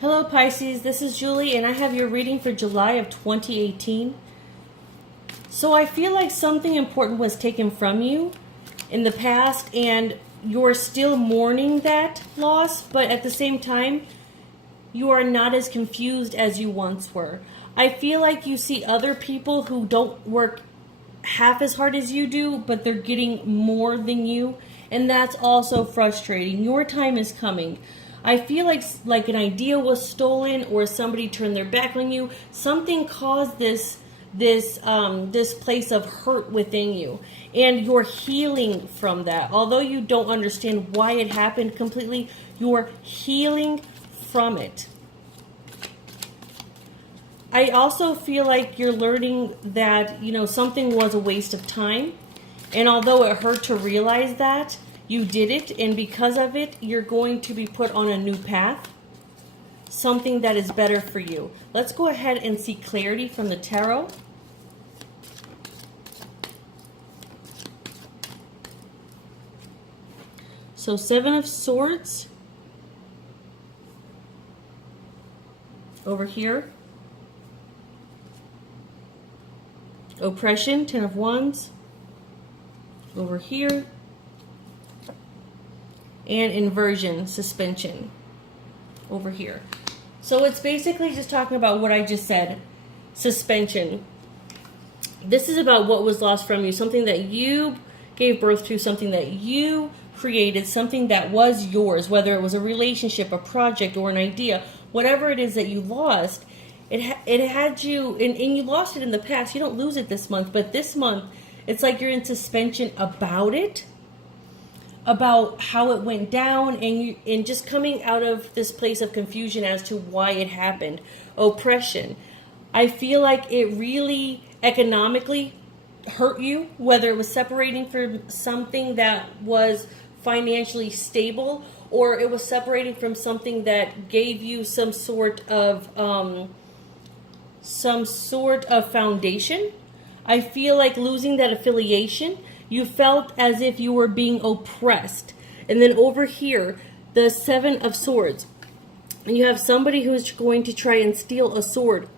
Hello Pisces, this is Julie and I have your reading for July of 2018. So I feel like something important was taken from you in the past and you're still mourning that loss, but at the same time, you are not as confused as you once were. I feel like you see other people who don't work half as hard as you do, but they're getting more than you, and that's also frustrating. Your time is coming. I feel like an idea was stolen or somebody turned their back on you. Something caused this place of hurt within you, and you're healing from that. Although you don't understand why it happened completely, you're healing from it. I also feel like you're learning that, something was a waste of time. And although it hurt to realize that, you did it. And because of it, you're going to be put on a new path. Something that is better for you. Let's go ahead and see clarity from the tarot. So 7 of Swords. Over here. Oppression, 10 of Wands. Over here. And inversion, suspension. Over here. So it's basically just talking about what I just said. Suspension. This is about what was lost from you. Something that you gave birth to. Something that you created. Something that was yours. Whether it was a relationship, a project, or an idea. Whatever it is that you lost. It had you, and you lost it in the past. You don't lose it this month. But this month, it's like you're in suspension about it. About how it went down, and just coming out of this place of confusion as to why it happened. Oppression. I feel like it really economically hurt you, whether it was separating from something that was financially stable, or it was separating from something that gave you some sort of foundation. I feel like losing that affiliation. You felt as if you were being oppressed. And then over here, the 7 of Swords. And you have somebody who's going to try and steal a sword.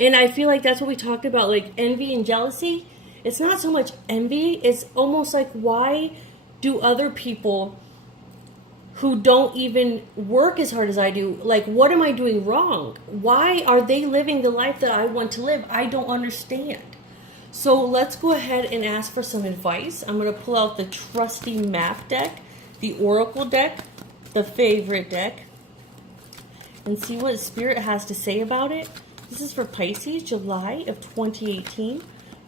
And I feel like that's what we talked about, like envy and jealousy. It's not so much envy. It's almost like, why do other people who don't even work as hard as I do, like, what am I doing wrong? Why are they living the life that I want to live? I don't understand. So let's go ahead and ask for some advice. I'm going to pull out the trusty map deck, the oracle deck, the favorite deck, and see what Spirit has to say about it. This is for Pisces, July of 2018.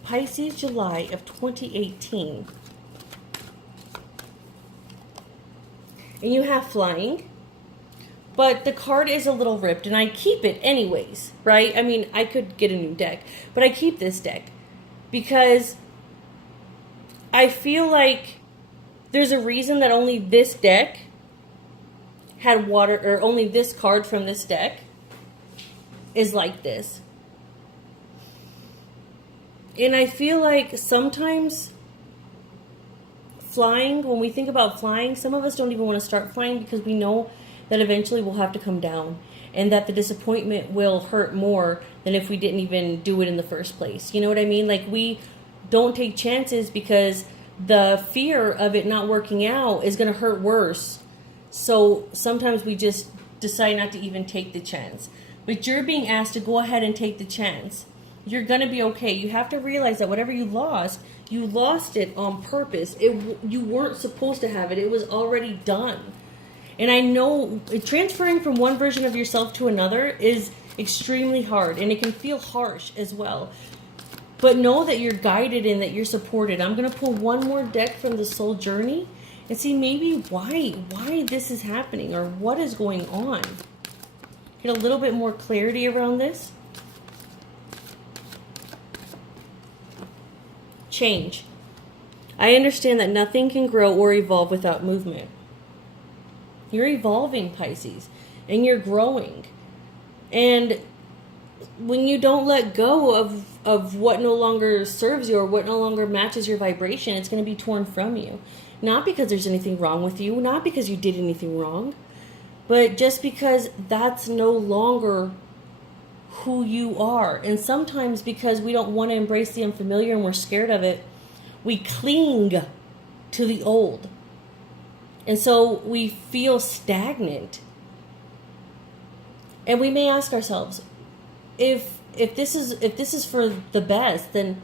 Pisces, July of 2018. And you have flying, but the card is a little ripped, and I keep it anyways, right? I mean, I could get a new deck, but I keep this deck. Because I feel like there's a reason that only this deck had water, or only this card from this deck is like this. And I feel like sometimes flying, when we think about flying, some of us don't even want to start flying because we know that eventually we'll have to come down. And that the disappointment will hurt more than if we didn't even do it in the first place. You know what I mean? Like, we don't take chances because the fear of it not working out is going to hurt worse. So sometimes we just decide not to even take the chance. But you're being asked to go ahead and take the chance. You're going to be okay. You have to realize that whatever you lost it on purpose. You weren't supposed to have it. It was already done. And I know transferring from one version of yourself to another is extremely hard, and it can feel harsh as well. But know that you're guided and that you're supported. I'm going to pull one more deck from the Soul Journey and see maybe why this is happening or what is going on. Get a little bit more clarity around this. Change. I understand that nothing can grow or evolve without movement. You're evolving, Pisces, and you're growing. And when you don't let go of what no longer serves you or what no longer matches your vibration, it's going to be torn from you. Not because there's anything wrong with you, not because you did anything wrong, But just because that's no longer who you are, and sometimes because we don't want to embrace the unfamiliar and we're scared of it, we cling to the old. And so we feel stagnant. And we may ask ourselves, if this is for the best, then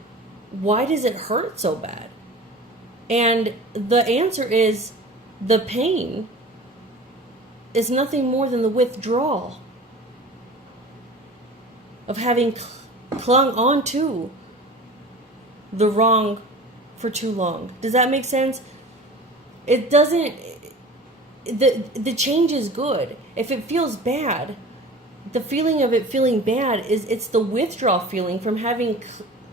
why does it hurt so bad? And the answer is, the pain is nothing more than the withdrawal of having clung on to the wrong for too long. Does that make sense? It doesn't. The change is good. If it feels bad, the feeling of it feeling bad it's the withdrawal feeling from having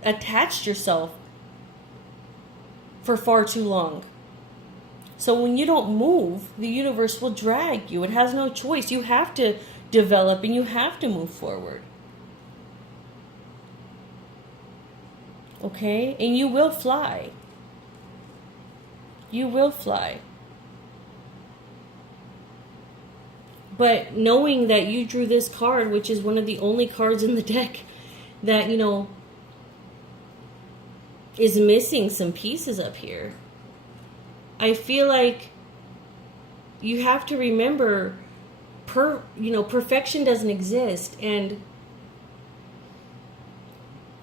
attached yourself for far too long. So when you don't move, the universe will drag you. It has no choice. You have to develop and you have to move forward. Okay? And you will fly. You will fly. But knowing that you drew this card, which is one of the only cards in the deck that, is missing some pieces up here, I feel like you have to remember, perfection doesn't exist, and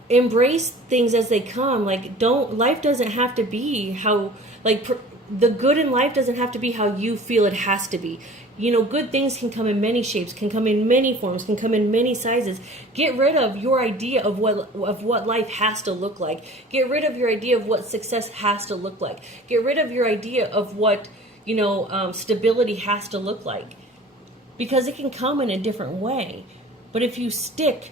embrace things as they come. Life doesn't have to be how, the good in life doesn't have to be how you feel it has to be. Good things can come in many shapes, can come in many forms, can come in many sizes. Get rid of your idea of what life has to look like. Get rid of your idea of what success has to look like. Get rid of your idea of what, stability has to look like. Because it can come in a different way. But if you stick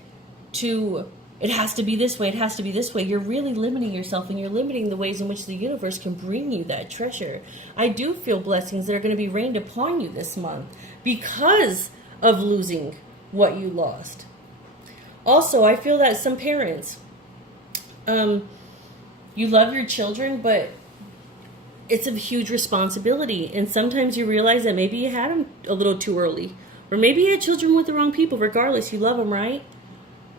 to, it has to be this way, it has to be this way, you're really limiting yourself, and you're limiting the ways in which the universe can bring you that treasure. I do feel blessings that are going to be rained upon you this month because of losing what you lost. Also, I feel that some parents, you love your children, but it's a huge responsibility. And sometimes you realize that maybe you had them a little too early. Or maybe you had children with the wrong people. Regardless, you love them, right?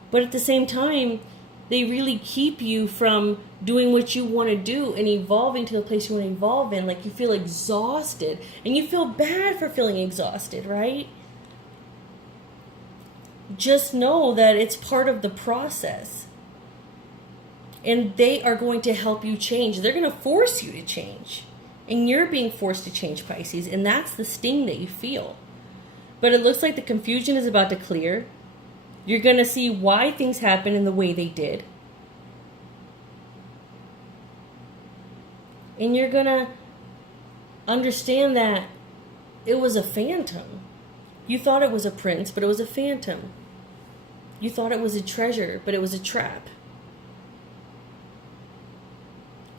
But at the same time, they really keep you from doing what you want to do and evolving to the place you want to evolve in. You feel exhausted. And you feel bad for feeling exhausted, right? Just know that it's part of the process. And they are going to help you change. They're going to force you to change. And you're being forced to change, Pisces. And that's the sting that you feel. But it looks like the confusion is about to clear. You're going to see why things happen in the way they did. And you're going to understand that it was a phantom. You thought it was a prince, but it was a phantom. You thought it was a treasure, but it was a trap.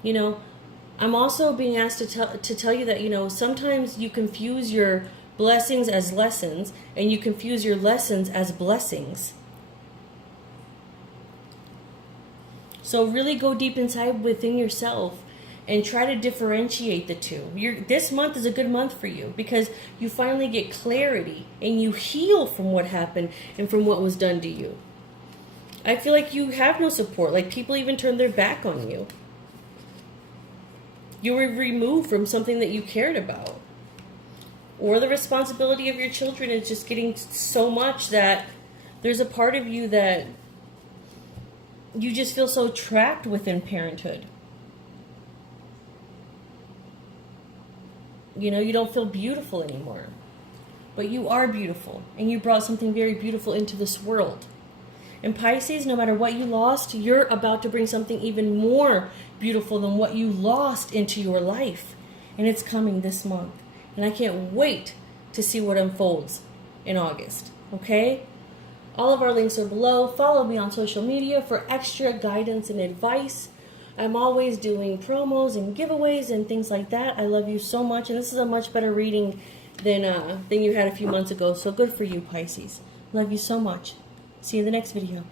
I'm also being asked to tell you that, sometimes you confuse your blessings as lessons, and you confuse your lessons as blessings. So really go deep inside within yourself and try to differentiate the two. This month is a good month for you because you finally get clarity and you heal from what happened and from what was done to you. I feel like you have no support. People even turned their back on you. You were removed from something that you cared about. Or the responsibility of your children is just getting so much that there's a part of you that you just feel so trapped within parenthood. You don't feel beautiful anymore. But you are beautiful. And you brought something very beautiful into this world. And Pisces, no matter what you lost, you're about to bring something even more beautiful than what you lost into your life. And it's coming this month. And I can't wait to see what unfolds in August. Okay? All of our links are below. Follow me on social media for extra guidance and advice. I'm always doing promos and giveaways and things like that. I love you so much. And this is a much better reading than you had a few months ago. So good for you, Pisces. Love you so much. See you in the next video.